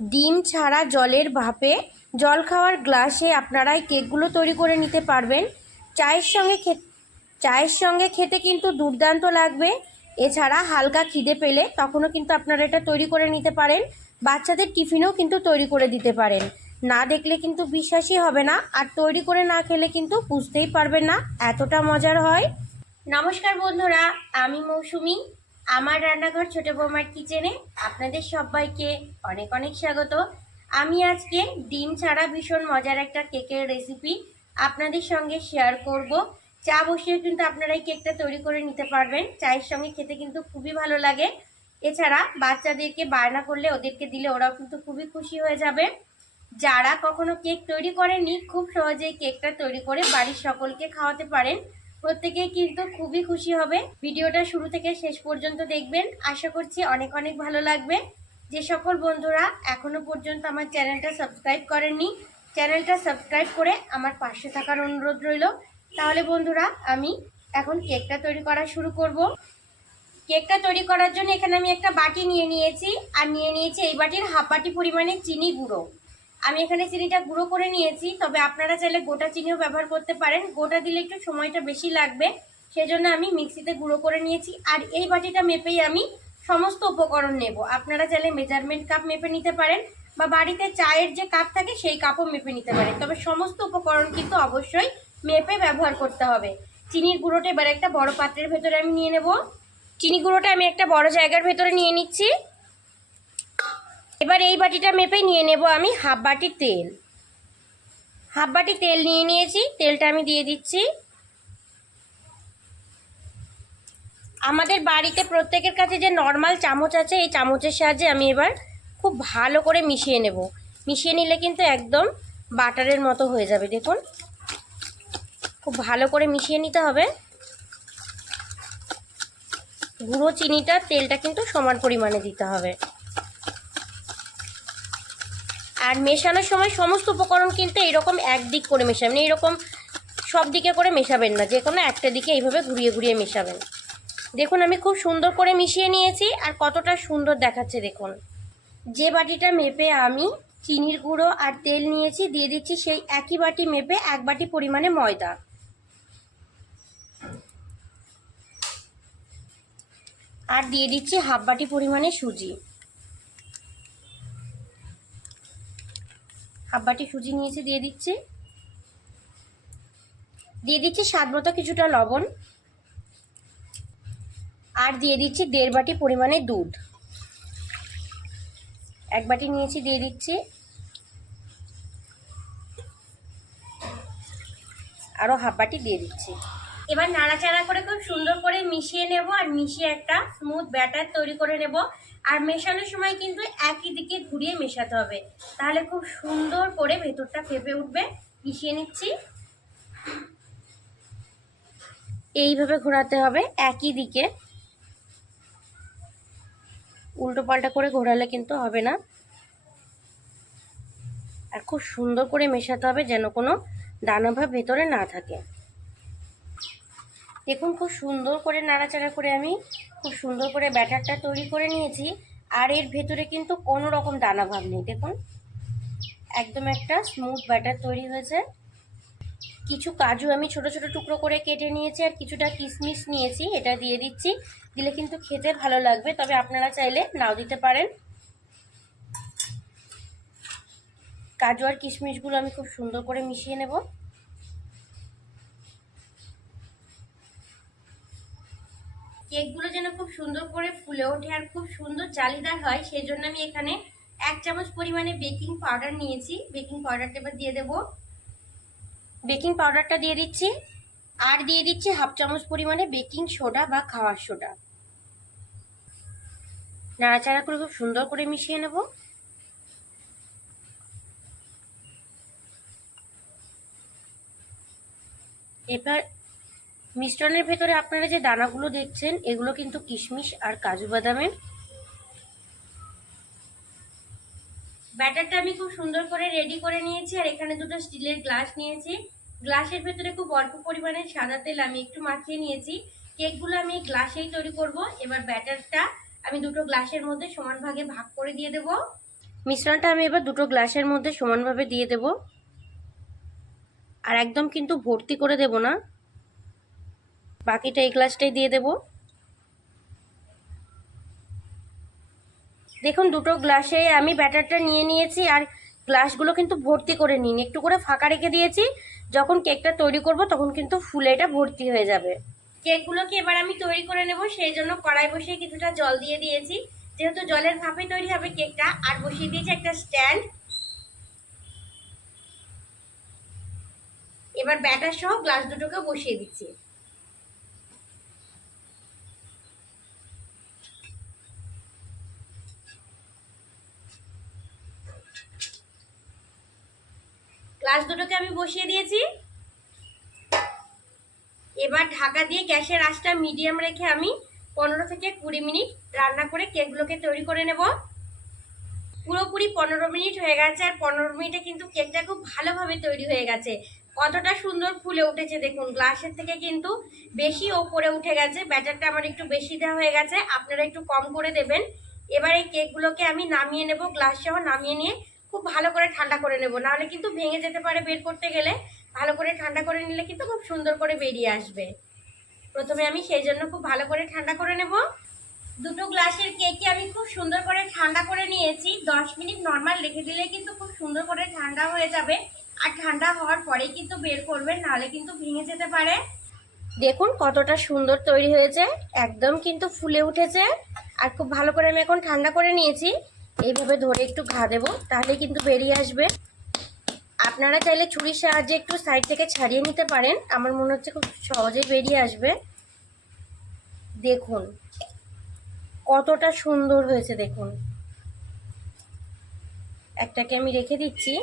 ডিম ছাড়া জলের ভাপে জল খাওয়ার গ্লাসে আপনারা এই কেকগুলো তৈরি করে নিতে পারবেন। চায়ের সঙ্গে খেতে কিন্তু দুর্দান্ত লাগবে। এছাড়া হালকা খিদে পেলে তখনও কিন্তু আপনারা এটা তৈরি করে নিতে পারেন। বাচ্চাদের টিফিনেও কিন্তু তৈরি করে দিতে পারেন। না দেখলে কিন্তু বিশ্বাসই হবে না, আর তৈরি করে না খেলে কিন্তু বুঝতেই পারবেন না এতটা মজার হয়। নমস্কার বন্ধুরা, আমি মৌসুমি। আমার রান্নাঘর ছোট বৌমার কিচেনে আপনাদের সবাইকে অনেক অনেক স্বাগত। আমি আজকে ডিম ছাড়া ভীষণ মজার একটা কেকের রেসিপি আপনাদের সঙ্গে শেয়ার করব। চা বসিয়ে কিন্তু আপনারা এই কেকটা তৈরি করে নিতে পারবেন। চায়ের সঙ্গে খেতে কিন্তু খুবই ভালো লাগে। এছাড়া বাচ্চাদেরকে বায়না করলে ওদেরকে দিলে ওরাও কিন্তু খুবই খুশি হয়ে যাবে। যারা কখনো কেক তৈরি করেননি, খুব সহজেই কেকটা তৈরি করে বাড়ির সকলকে খাওয়াতে পারেন। প্রত্যেকেই কিন্তু খুবই খুশি হবে। ভিডিওটা শুরু থেকে শেষ পর্যন্ত দেখবেন, আশা করছি অনেক অনেক ভালো লাগবে। যে সকল বন্ধুরা এখনো পর্যন্ত আমার চ্যানেলটা সাবস্ক্রাইব করেননি, চ্যানেলটা সাবস্ক্রাইব করে আমার পাশে থাকার অনুরোধ রইল। তাহলে বন্ধুরা, আমি এখন কেকটা তৈরি করা শুরু করব। কেকটা তৈরি করার জন্য এখানে আমি একটা বাটি নিয়ে নিয়েছি, আর নিয়ে নিয়েছি এই বাটির হাফ বাটি পরিমাণে চিনি গুঁড়ো। আমি এখানে চিনিটা গুঁড়ো করে নিয়েছি, তবে আপনারা চাইলে গোটা চিনিও ব্যবহার করতে পারেন। গোটা দিলে একটু সময়টা বেশি লাগবে, সেজন্য আমি মিক্সিতে গুঁড়ো করে নিয়েছি। আর এই বাটিটা মেপেই আমি সমস্ত উপকরণ নেব। আপনারা চাইলে মেজারমেন্ট কাপ মেপে নিতে পারেন, বা বাড়িতে চায়ের যে কাপ থাকে সেই কাপও মেপে নিতে পারেন। তবে সমস্ত উপকরণ কিন্তু অবশ্যই মেপে ব্যবহার করতে হবে। চিনির গুঁড়োটা এবার একটা বড় পাত্রের ভেতরে আমি নিয়ে নেব। চিনি গুঁড়োটা আমি একটা বড় জায়গার ভেতরে নিয়ে নিচ্ছি। এবার এই বাটিটা মেপে নিয়ে নেব আমি হাফ বাটি তেল। হাফ বাটি তেল নিয়ে নিয়েছি, তেলটা আমি দিয়ে দিচ্ছি। আমাদের বাড়িতে প্রত্যেকের কাছে যে নর্মাল চামচ আছে, এই চামচের সাহায্যে আমি এবার খুব ভালো করে মিশিয়ে নেব। মিশিয়ে নিলে কিন্তু একদম বাটারের মতো হয়ে যাবে। দেখুন, খুব ভালো করে মিশিয়ে নিতে হবে। গুঁড়ো চিনিটা তেলটা কিন্তু সমান পরিমাণে দিতে হবে। আর মেশানোর সময় সমস্ত উপকরণ কিন্তু এরকম একদিক করে মেশাবেন, এরকম সব দিকে করে মেশাবেন না, যে কোনো একটা দিকে এইভাবে ঘুরিয়ে ঘুরিয়ে মেশাবেন। দেখুন, আমি খুব সুন্দর করে মিশিয়ে নিয়েছি, আর কতটা সুন্দর দেখাচ্ছে দেখুন। যে বাটিটা মেপে আমি চিনির গুঁড়ো আর তেল নিয়েছি, দিয়ে দিচ্ছি সেই একই বাটি মেপে এক বাটি পরিমাণে ময়দা। আর দিয়ে দিচ্ছি হাফ বাটি পরিমাণে সুজি। হাফ বাটি সুজি নিয়েছি, দিয়ে দিচ্ছি। দিয়ে দিচ্ছি স্বাদ মতো কিছুটা লবণ। আর দিয়ে দিচ্ছি 1.5 বাটি পরিমাণে দুধ। এক বাটি নিয়েছি, দিয়ে দিচ্ছি। আরও হাফ বাটি দিয়ে দিচ্ছি। এবার নাড়াচাড়া করে খুব সুন্দর করে মিশিয়ে নেব, আর মিশিয়ে একটা স্মুথ ব্যাটার তৈরি করে নেব। আর মেশানোর সময় কিন্তু একই দিকে ঘুরিয়ে মেশাতে হবে, তাহলে খুব সুন্দর করে ভেতরটা ফেপে উঠবে। মিশিয়ে নিচ্ছি। এইভাবে ঘোরাতে হবে একই দিকে, উল্টো পাল্টা করে ঘোরালে কিন্তু হবে না। আর খুব সুন্দর করে মেশাতে হবে, যেন কোনো দানা ভাব ভেতরে না থাকে। দেখুন, খুব সুন্দর করে নাড়াচাড়া করে আমি খুব সুন্দর করে ব্যাটারটা তৈরি করে নিয়েছি। আর এর ভেতরে কিন্তু কোনো রকম দানা ভাব নেই। দেখুন, একদম একটা স্মুথ ব্যাটার তৈরি হয়েছে। কিছু কাজু আমি ছোট ছোট টুকরো করে কেটে নিয়েছি, আর কিছুটা কিশমিশ নিয়েছি, এটা দিয়ে দিচ্ছি। দিলে কিন্তু খেতে ভালো লাগবে, তবে আপনারা চাইলে নাও দিতে পারেন। কাজু আর কিশমিশগুলো আমি খুব সুন্দর করে মিশিয়ে নেব। কেকগুলো যেন খুব সুন্দর করে ফুলে ওঠে আর খুব সুন্দর জালিদার হয়, সেই জন্য আমি এখানে 1 চামচ পরিমাণে বেকিং পাউডার নিয়েছি। বেকিং পাউডারটা এবার দিয়ে দেব। বেকিং পাউডারটা দিয়ে দিচ্ছি। আর দিয়ে দিচ্ছি হাফ চামচ পরিমাণে বেকিং সোডা বা খাওয়ার সোডা। নাড়াচাড়া করে খুব সুন্দর করে মিশিয়ে নেব। এবার মিশ্রণের ভেতরে আপনারা যে দানাগুলো দেখছেন, এগুলো কিন্তু কিশমিশ আর কাজু বাদামের। ব্যাটারটা আমি খুব সুন্দর করে রেডি করে নিয়েছি, আর এখানে দুটো স্টিলের গ্লাস নিয়েছি। গ্লাসের ভেতরে খুব অল্প পরিমাণে সাদা তেল আমি একটু মাখিয়ে নিয়েছি। কেকগুলো আমি গ্লাসেই তৈরি করব। এবার ব্যাটারটা আমি দুটো গ্লাসের মধ্যে সমান ভাগে ভাগ করে দিয়ে দেব। মিশ্রণটা আমি এবার দুটো গ্লাসের মধ্যে সমানভাবে দিয়ে দেব। আর একদম কিন্তু ভর্তি করে দেব না, বাকিটা এই গ্লাসটাই দিয়ে দেব। দেখুন দুটো গ্লাসে আমি ব্যাটারটা নিয়ে নিয়েছি, আর গ্লাসগুলো কিন্তু ভর্তি করে নিন, একটু করে ফাঁকা রেখে দিয়েছি। যখন কেকটা তৈরি করব তখন কিন্তু ফুলে এটা ভর্তি হয়ে যাবে। কেকগুলোকে এবার আমি তৈরি করে নেব, সেই জন্য কড়াই বসিয়ে কিছুটা জল দিয়ে দিয়েছি, যেহেতু জলের ভাপে তৈরি হবে কেকটা। আর বসিয়ে দিয়েছি একটা স্ট্যান্ড। এবার ব্যাটার সহ গ্লাস দুটোকে বসিয়ে দিচ্ছি। গ্লাস দুটোকে আমি বসিয়ে দিয়েছি। এবার ঢাকা দিয়ে গ্যাসের আঁচটা মিডিয়াম রেখে আমি 15 থেকে 20 মিনিট রান্না করে কেকগুলোকে তৈরি করে নেব। পুরোপুরি 15 মিনিট হয়ে গেছে, আর 15 মিনিটে কিন্তু কেকটা খুব ভালোভাবে তৈরি হয়ে গেছে। কতটা সুন্দর ফুলে উঠেছে দেখুন, গ্লাসের থেকে কিন্তু বেশি ওপরে উঠে গেছে। ব্যাটারটা আমার একটু বেশি দেওয়া হয়ে গেছে, আপনারা একটু কম করে দেবেন। এবার এই কেকগুলোকে আমি নামিয়ে নেব, গ্লাস সহ নামিয়ে নিয়ে খুব ভালো করে ঠান্ডা করে নেব, নাহলে কিন্তু ভেঙে যেতে পারে বের করতে গেলে। ভালো করে ঠান্ডা করে নিলে কিন্তু খুব সুন্দর করে বেরিয়ে আসবে। প্রথমে আমি সেই জন্য খুব ভালো করে ঠান্ডা করে নেব। দুটো গ্লাসের কেকই আমি খুব সুন্দর করে ঠান্ডা করে নিয়েছি। 10 মিনিট নর্মাল রেখে দিলে কিন্তু খুব সুন্দর করে ঠান্ডা হয়ে যাবে। আর ঠান্ডা হওয়ার পরেই কিন্তু বের করবেন, নাহলে কিন্তু ভেঙে যেতে পারে। দেখুন কতটা সুন্দর তৈরি হয়েছে, একদম কিন্তু ফুলে উঠেছে। আর খুব ভালো করে আমি এখন ঠান্ডা করে নিয়েছি। এইভাবে ধরে একটু ঘা দেবো, তাহলে কিন্তু বেরিয়ে আসবে। আপনারা চাইলে ছুরির সাহায্যে একটু সাইড থেকে ছাড়িয়ে নিতে পারেন, আমার মনে হচ্ছে খুব সহজেই বেরিয়ে আসবে। দেখুন কতটা সুন্দর হয়েছে দেখুন। একটাকে আমি রেখে দিচ্ছি।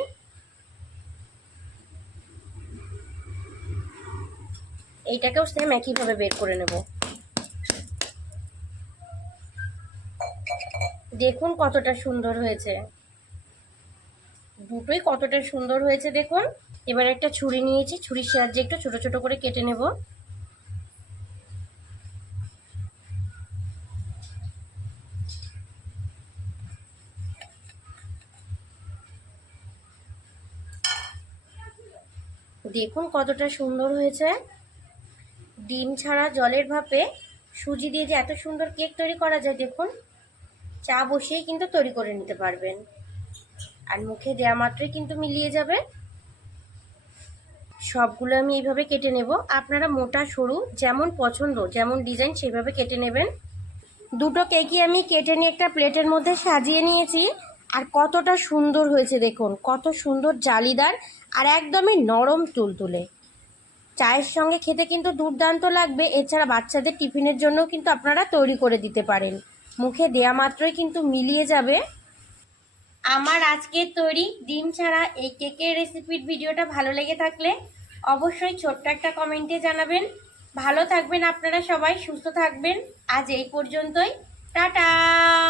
এইটাকেও সেম একইভাবে বের করে নেব। দেখুন কতটা সুন্দর হয়েছে, দুটোই কতটা সুন্দর হয়েছে দেখুন। এবার একটা ছুরি নিয়েছি, ছুরির সাহায্যে একটু ছোট ছোট করে কেটে নেব। দেখুন কতটা সুন্দর হয়েছে। ডিম ছাড়া জলের ভাপে সুজি দিয়ে যে এত সুন্দর কেক তৈরি করা যায় দেখুন, চা বসিয়েই কিন্তু তৈরি করে নিতে পারবেন, আর মুখে দেওয়া মাত্রই কিন্তু মিলিয়ে যাবে। সবগুলো আমি এইভাবে কেটে নেব, আপনারা মোটা সরু যেমন পছন্দ যেমন ডিজাইন সেইভাবে কেটে নেবেন। দুটো কেকই আমি কেটে নিয়ে একটা প্লেটের মধ্যে সাজিয়ে নিয়েছি। আর কতটা সুন্দর হয়েছে দেখুন, কত সুন্দর জালিদার আর একদমই নরম তুলতুলে। চায়ের সঙ্গে খেতে কিন্তু দুর্দান্ত লাগবে। এছাড়া বাচ্চাদের টিফিনের জন্যও কিন্তু আপনারা তৈরি করে দিতে পারেন, মুখে দেয়া মাত্রই কিন্তু মিলিয়ে যাবে। আমার আজকের তৈরি ডিম ছাড়া এই কেকের রেসিপির ভিডিওটা ভালো লেগে থাকলে অবশ্যই ছোট্ট একটা কমেন্টে জানাবেন। ভালো থাকবেন আপনারা সবাই, সুস্থ থাকবেন। আজ এই পর্যন্তই, টাটা।